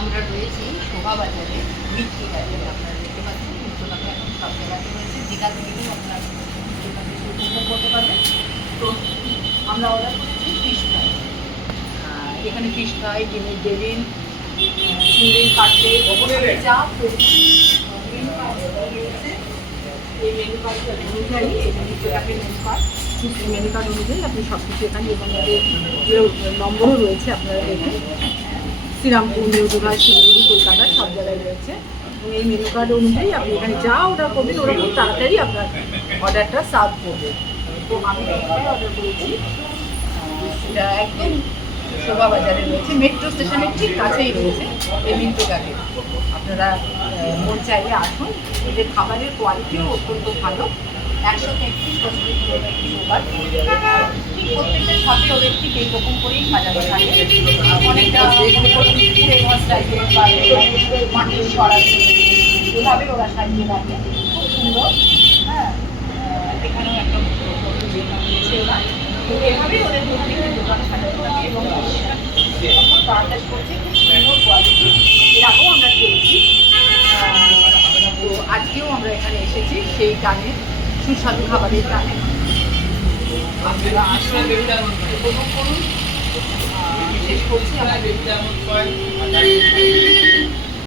আমরা রয়েছি শোভাবাজারে মিট্টি গাছে, আপনারা দেখতে পাচ্ছেন মিত্রটাকে এখন সব জায়গাতে রয়েছে, যেখানে গেলেই আপনারা মিত্রটাকে উপভোগ করতে পারবেন। তো আমরা অর্ডার করেছি ফিশ ফ্রাই। এখানে ফিশ ফ্রাই, ডিমের বেবিন, চিংড়ির কাটলেট, চা মেনু কার্ড রয়েছে। এই মেনু কার্ড অনুযায়ী এই মিত্রটাকে মেনু কার্ড অনুযায়ী আপনি সব কিছু এখানে, এবং নম্বরও রয়েছে আপনারা দেখুন, শ্রীরামপুর, নেউদুঘাট, শিলিগুড়ি, কলকাতা সব জায়গায় রয়েছে। এবং এই মেনু কার্ড অনুযায়ী আপনি এখানে যা অর্ডার করবেন ওরা খুব তাড়াতাড়ি আপনার অর্ডারটা সার্ভ করবে। তো আমি এটাই অর্ডার করেছি, এটা একদম শোভাবাজারে রয়েছে, মেট্রো স্টেশনের ঠিক কাছেই রয়েছে এই মিত্র ক্যাফে। আপনারা মন চাইলে আসুন, এদের খাবারের কোয়ালিটিও অত্যন্ত ভালো। 133 বছরের পুরোনো একটি দোকান, ঠিক প্রত্যেকটার সাথে ওদের ঠিক এইরকম করেই সাজানো থাকে, অনেকটা ফেমাস টাইপের বা মাটির সরাসরি এভাবে ওরা সাজিয়ে রাখে, খুব সুন্দর। হ্যাঁ, এখানেও একটা দিয়েছে ওরা, তো এভাবেই ওদের প্রত্যেকটা দোকান সাজানো থাকে এবং তাড়াতাড়ি করছে, খুব সুন্দর কোয়ালিটি। এর আগেও আমরা খেয়েছি, তো আজকেও আমরা এখানে এসেছি সেই টানে, সুস্বাদু খাবারের টানে। আপনারা আসুন, উপভোগ করুন। শেষ করছি আমার